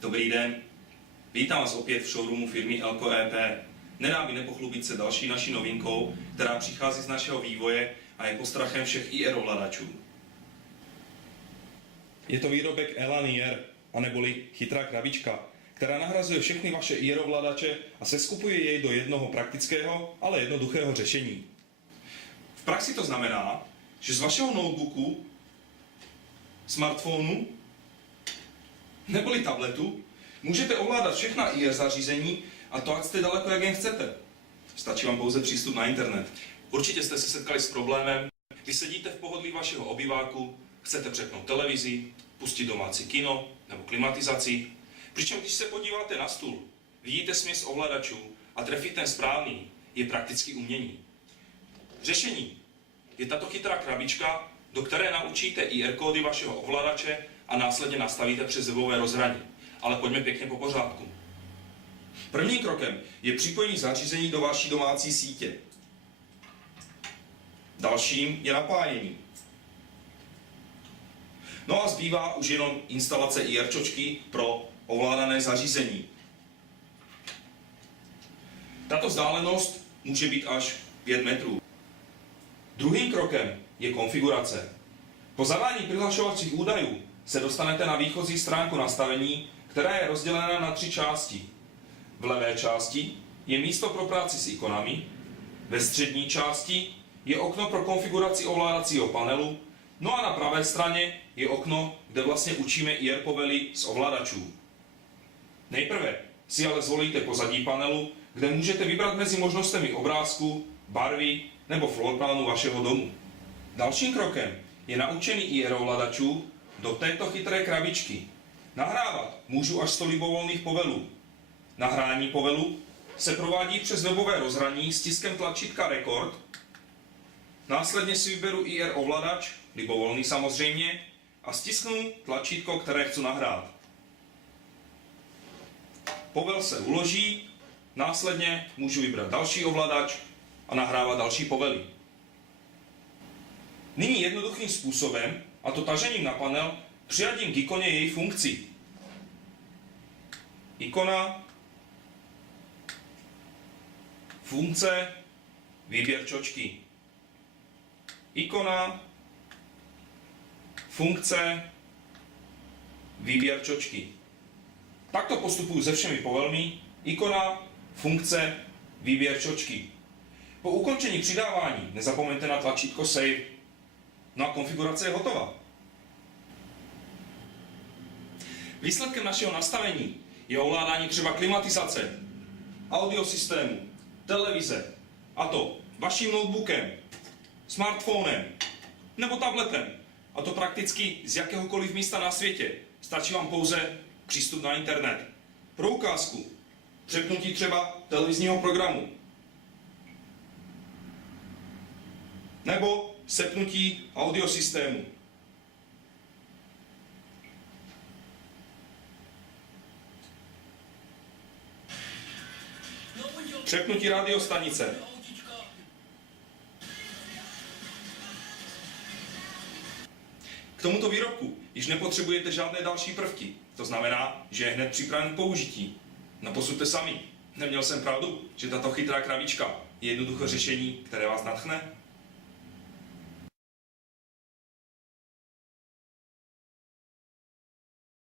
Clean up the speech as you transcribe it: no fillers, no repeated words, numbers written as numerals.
Dobrý den, vítám vás opět v showroomu firmy Elko EP. Nedá mi nepochlubit se další naší novinkou, která přichází z našeho vývoje a je postrachem všech IR ovladačů. Je to výrobek Elan IR, aneboli chytrá krabička, která nahrazuje všechny vaše IR ovladače a seskupuje jej do jednoho praktického, ale jednoduchého řešení. V praxi to znamená, že z vašeho notebooku, smartphonu neboli tabletu můžete ovládat všechna IR zařízení a to, ať jste daleko, jak jen chcete. Stačí vám pouze přístup na internet. Určitě jste se setkali s problémem, když sedíte v pohodlí vašeho obyváku, chcete přepnout televizi, pustit domácí kino nebo klimatizaci. Přičem když se podíváte na stůl, vidíte směs ovladačů a trefit ten správný je prakticky umění. Řešení je tato chytrá krabička, do které naučíte IR kódy vašeho ovladače a následně nastavíte přes webové rozhraní. Ale pojďme pěkně po pořádku. Prvním krokem je připojení zařízení do vaší domácí sítě. Dalším je napájení. No a zbývá už jenom instalace IRčočky pro ovládané zařízení. Tato vzdálenost může být až 5 metrů. Druhým krokem je konfigurace. Po zadání přihlašovacích údajů se dostanete na výchozí stránku nastavení, která je rozdělena na 3 části. V levé části je místo pro práci s ikonami, ve střední části je okno pro konfiguraci ovládacího panelu, no a na pravé straně je okno, kde vlastně učíme IR povely z ovladačů. Nejprve si ale zvolíte pozadí panelu, kde můžete vybrat mezi možnostmi obrázku, barvy nebo floorplánu vašeho domu. Dalším krokem je naučení IR ovladačů do této chytré krabičky. Nahrávat můžu až 100 libovolných povelů. Nahrání povelu se provádí přes webové rozhraní stiskem tlačítka Record. Následně si vyberu IR ovladač, libovolný samozřejmě, a stisknu tlačítko, které chci nahrát. Povel se uloží, následně můžu vybrat další ovladač a nahrávat další povely. Nyní jednoduchým způsobem, a to tažením na panel, přiradím k ikoně její funkci. Ikona, funkce, výběr čočky. Ikona, funkce, výběr čočky. Takto postupuji se všemi povelmi. Ikona, funkce, výběr čočky. Po ukončení přidávání nezapomeňte na tlačítko Save. No a konfigurace je hotová. Výsledkem našeho nastavení je ovládání třeba klimatizace, audiosystému, televize, a to vaším notebookem, smartphonem nebo tabletem, a to prakticky z jakéhokoliv místa na světě. Stačí vám pouze přístup na internet. Pro ukázku přepnutí třeba televizního programu nebo sepnutí audiosystému. Přepnutí radiostanice. K tomuto výrobku již nepotřebujete žádné další prvky. To znamená, že je hned připraven k použití. No posuďte sami. Neměl jsem pravdu, že tato chytrá krabička je jednoduché řešení, které vás nadchne?